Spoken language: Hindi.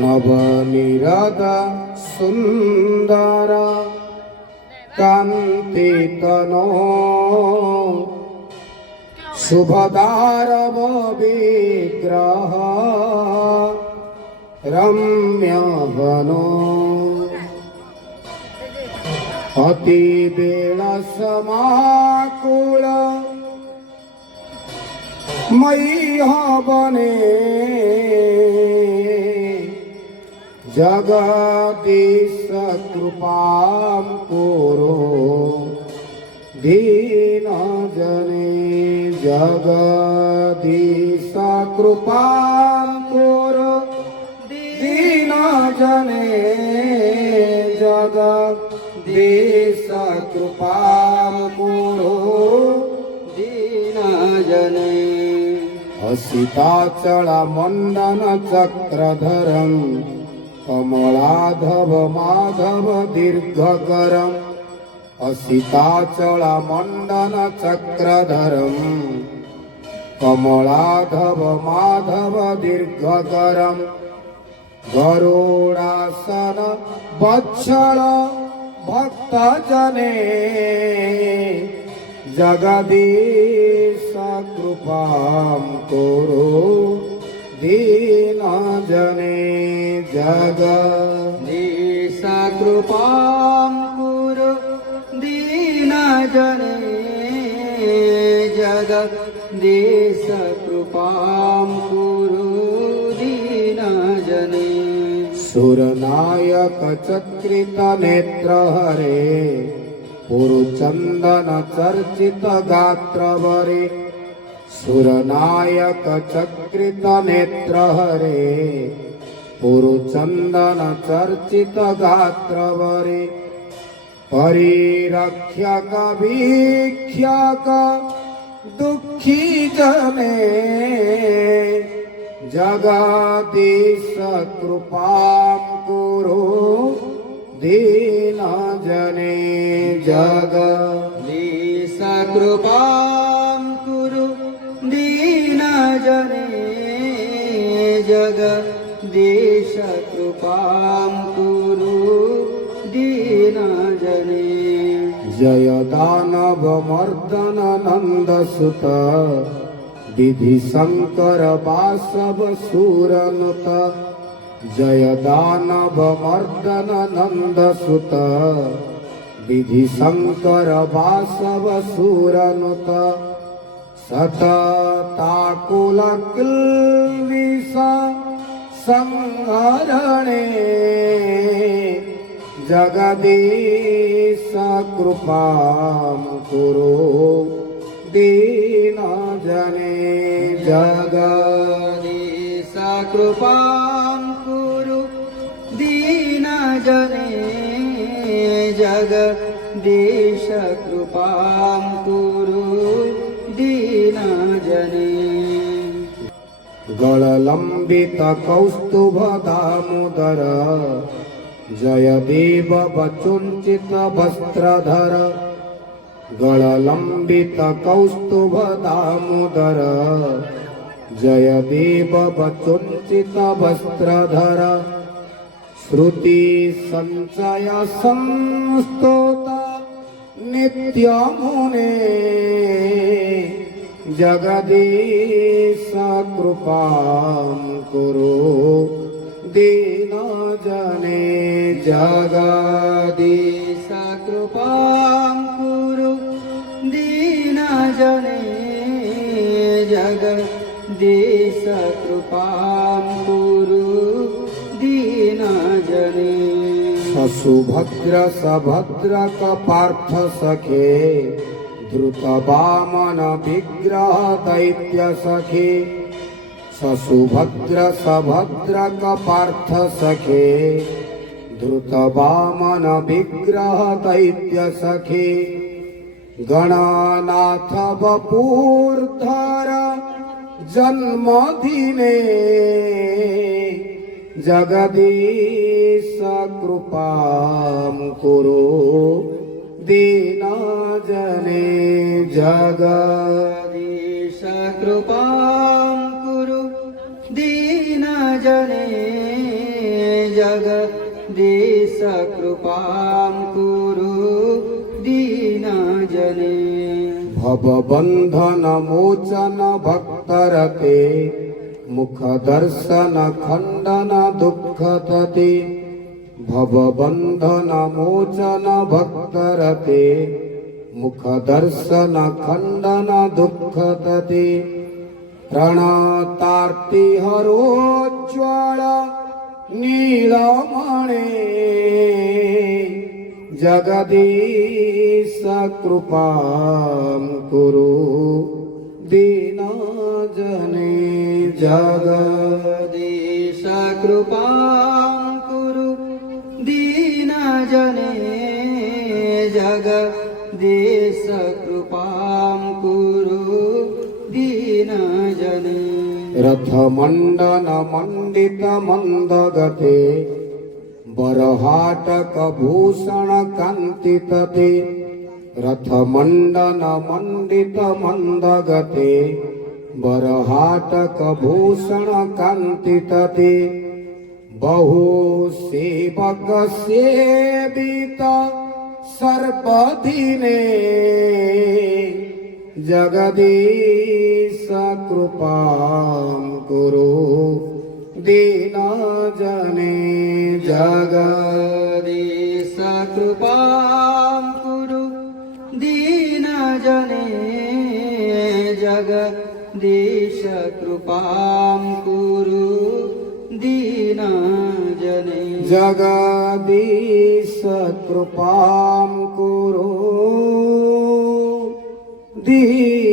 नवनिरद सुंदर कांतितनो शुभदारव विग्रह रम्यवनो अतिवेलसमाकुल मह्यवने जगदीश कृपां कुरु दीनजने जगदीश कृपां कुरु दीनजने जगदीश कृपां कुरु दीनजने असिताचलमण्डन चक्रधरं कमलाधव माधव दीर्घकरम् असिताचलमण्डन चक्रधरं कमलाधव माधव दीर्घकरम् गरुडासन वत्सल भक्तजने जगदीश कृपां कुरु दीनजने जगदीश कृपां कुरु दीनजने जगदीश कृपां कुरु दीनजने सुरनायक चक्रित नेत्र हरे पुरुचंदन चर्चित गात्रवरे सुरनायक चक्रित नेत्र हरे पुरुचंदन चर्चित गात्रवरे परिरक्षक वीक्षक दुखी जने जगदीश कृपां कुरु दीनजने जगदीश कृपां कुरु दीनजने जगदीश कृपां कुरु दीनजने जय दानव मर्दन नंदसुत विधि शंकर वासव सूरनुत जय दानव मर्दन नंदसुत विधि शंकर वासव सूरनुत सतताकुल किल्बिष संहरणे जगदीश कृपां कुरु दीनजने जगदीश कृपां कुरु दीनजने जगदीश कृपां कुरु दीनजने गललंबित कौस्तुभ दामोदर जयदेव वचुंचित वस्त्रधर गललंबित कौस्तुभ दामोदर जयदेव वचुंचित वस्त्रधर श्रुति संचय संस्तोत नित्यमुने जगदीश कृपां कुरु दीनजने जगदीश कृपां कुरु दीनजने जगदीश कृपां कुरु दीनजने ससुभद्र सभद्र कपार्थ सखे द्रुत वामन विग्रह दैत्य सखे ससुभद्र सभद्र कपार्थ सखे द्रुत वामन विग्रह दैत्य सखे गणनाथ वपुर्धर जन्मदिने जगदीश कृपां कुरु दीनजने जगदीश कृपां कुरु दीनजने जगदीश कृपां कुरु दीनजने भवबंधन मोचन भक्तरते मुख दर्शन खंडन दुःख तते भवबंधन मोचन भक्तरते मुख दर्शन खंडन दुःख तते प्रणतार्ति हरोज्ज्वल नीलमणे जगदीश कृपां कुरु दीनजने जगदीश कृपां कुरु दीनजने जगदीश कृपां कुरु दीनजने रथमण्डन मण्डित मन्दगते बरहाटक भूषण कान्ति तते रथमण्डन मण्डित मन्दगते बरहाटक भूषण कान्ति तते बहु सेवक सेवित सर्वदिने जगदीश कृपां कुरु दीनजने जगदीश कृपां कुरु दीनजने जगदीश कृपां कुरु दीनजने जगदीश कृपां कुरु दीनजने